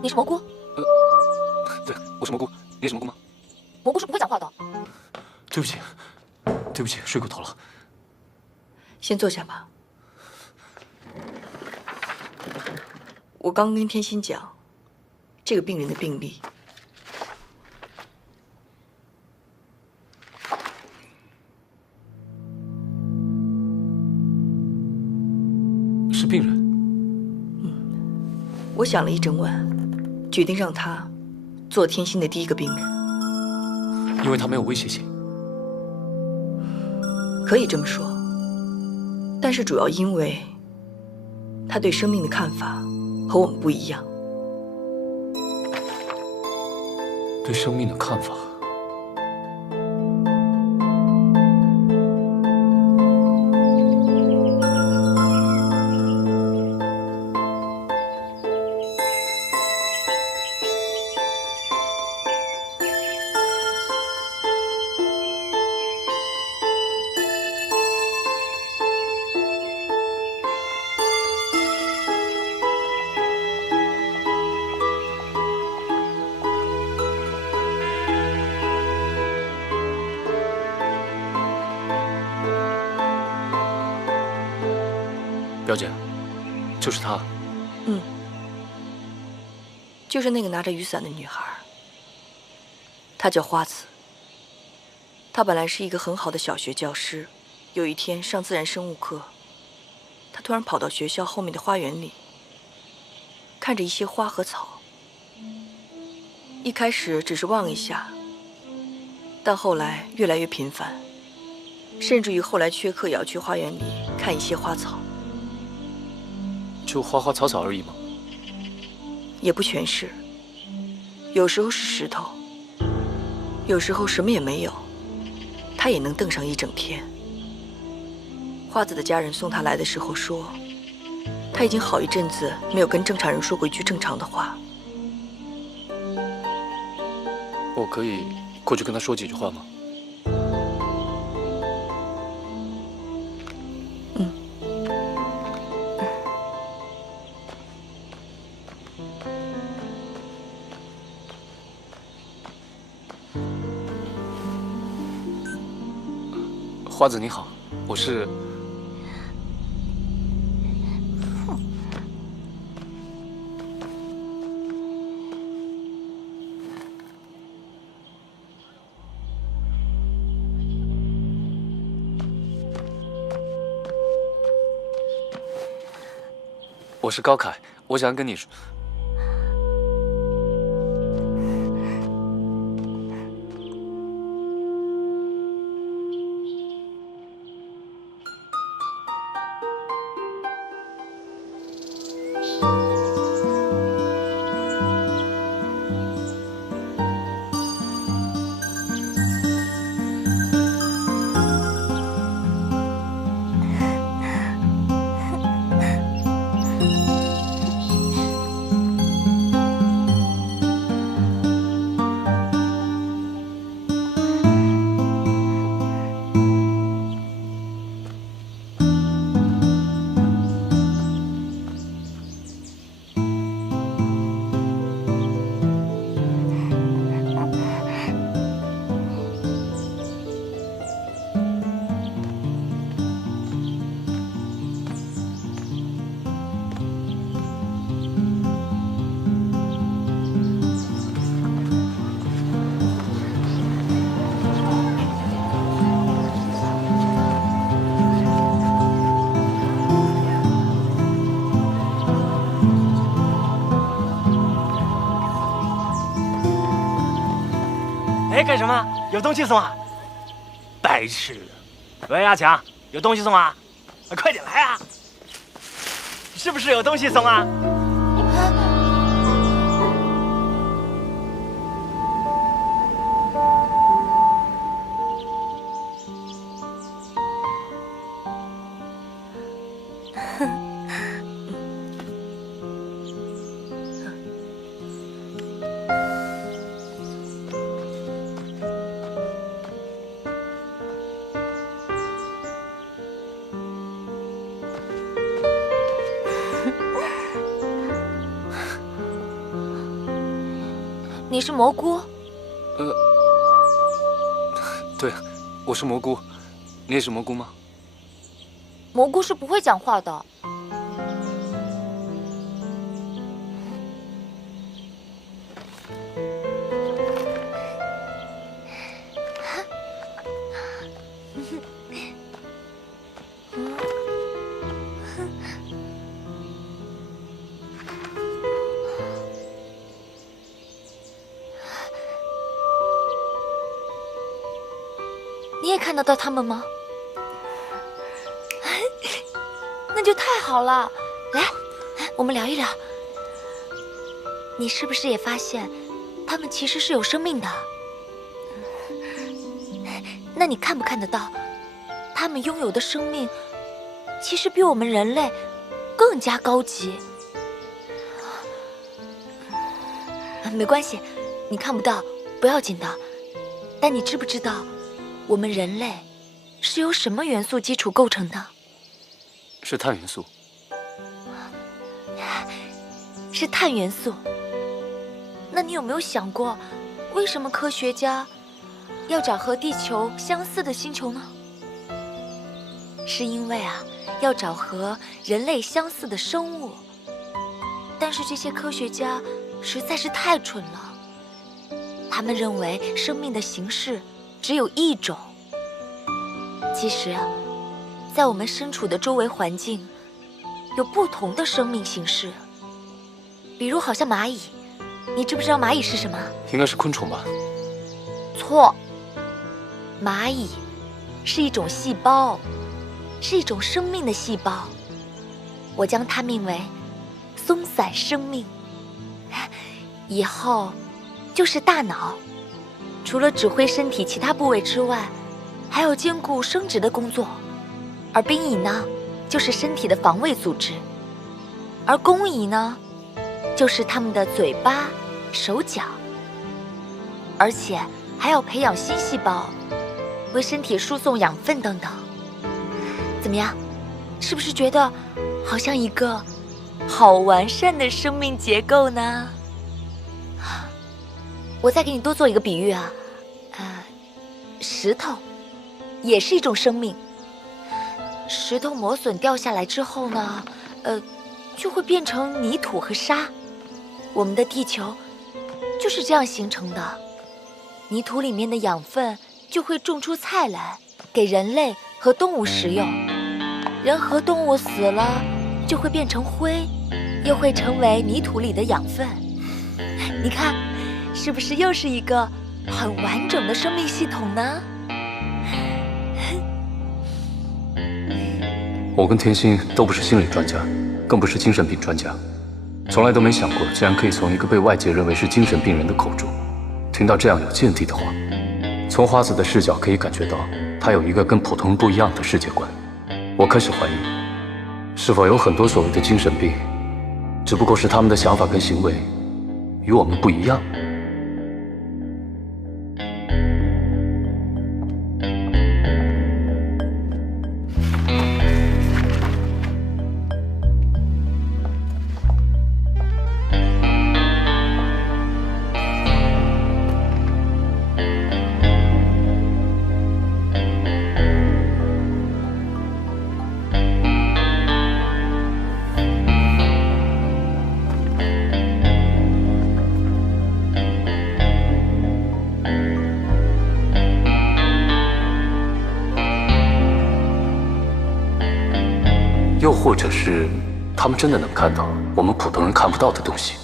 你是蘑菇？对，我是蘑菇。你是蘑菇吗？蘑菇是不会讲话的。对不起，对不起，睡过头了。先坐下吧。我刚跟天心讲，这个病人的病历。是病人。我想了一整晚，决定让他做天心的第一个病人。因为他没有威胁性。可以这么说，但是主要因为他对生命的看法和我们不一样。对生命的看法。表姐，就是她。就是那个拿着雨伞的女孩，她叫花子。她本来是一个很好的小学教师，有一天上自然生物课，她突然跑到学校后面的花园里，看着一些花和草。一开始只是望一下，但后来越来越频繁，甚至于后来缺课也要去花园里看一些花草。就花花草草而已吗？也不全是，有时候是石头，有时候什么也没有，他也能瞪上一整天。花子的家人送他来的时候说，他已经好一阵子没有跟正常人说过一句正常的话。我可以过去跟他说几句话吗？花子你好，我是。我是高凯，我想跟你说。哎，干什么？有东西送啊！白痴！喂，阿强，有东西送啊！快点来啊！是不是有东西送啊？你是蘑菇？对，我是蘑菇，你也是蘑菇吗？蘑菇是不会讲话的。你也看得到他们吗？那就太好了。来，我们聊一聊。你是不是也发现，他们其实是有生命的？那你看不看得到，他们拥有的生命，其实比我们人类更加高级？没关系，你看不到不要紧的。但你知不知道？我们人类是由什么元素基础构成的？是碳元素。是碳元素。那你有没有想过，为什么科学家要找和地球相似的星球呢？是因为要找和人类相似的生物。但是这些科学家实在是太蠢了，他们认为生命的形式只有一种。其实在我们身处的周围环境，有不同的生命形式。比如好像蚂蚁，你知不知道蚂蚁是什么？应该是昆虫吧？错，蚂蚁是一种细胞，是一种生命的细胞。我将它命为松散生命。以后就是大脑，除了指挥身体其他部位之外，还要兼顾生殖的工作。而兵蚁呢，就是身体的防卫组织；而工蚁呢，就是它们的嘴巴、手脚。而且还要培养新细胞，为身体输送养分等等。怎么样，是不是觉得好像一个好完善的生命结构呢？我再给你多做一个比喻石头也是一种生命。石头磨损掉下来之后呢，就会变成泥土和沙。我们的地球就是这样形成的。泥土里面的养分就会种出菜来，给人类和动物食用。人和动物死了，就会变成灰，又会成为泥土里的养分。你看，是不是又是一个很完整的生命系统呢？我跟甜心都不是心理专家，更不是精神病专家，从来都没想过，竟然可以从一个被外界认为是精神病人的口中，听到这样有见地的话。从花子的视角可以感觉到，他有一个跟普通人不一样的世界观。我开始怀疑，是否有很多所谓的精神病，只不过是他们的想法跟行为与我们不一样。又或者是，他们真的能看到我们普通人看不到的东西。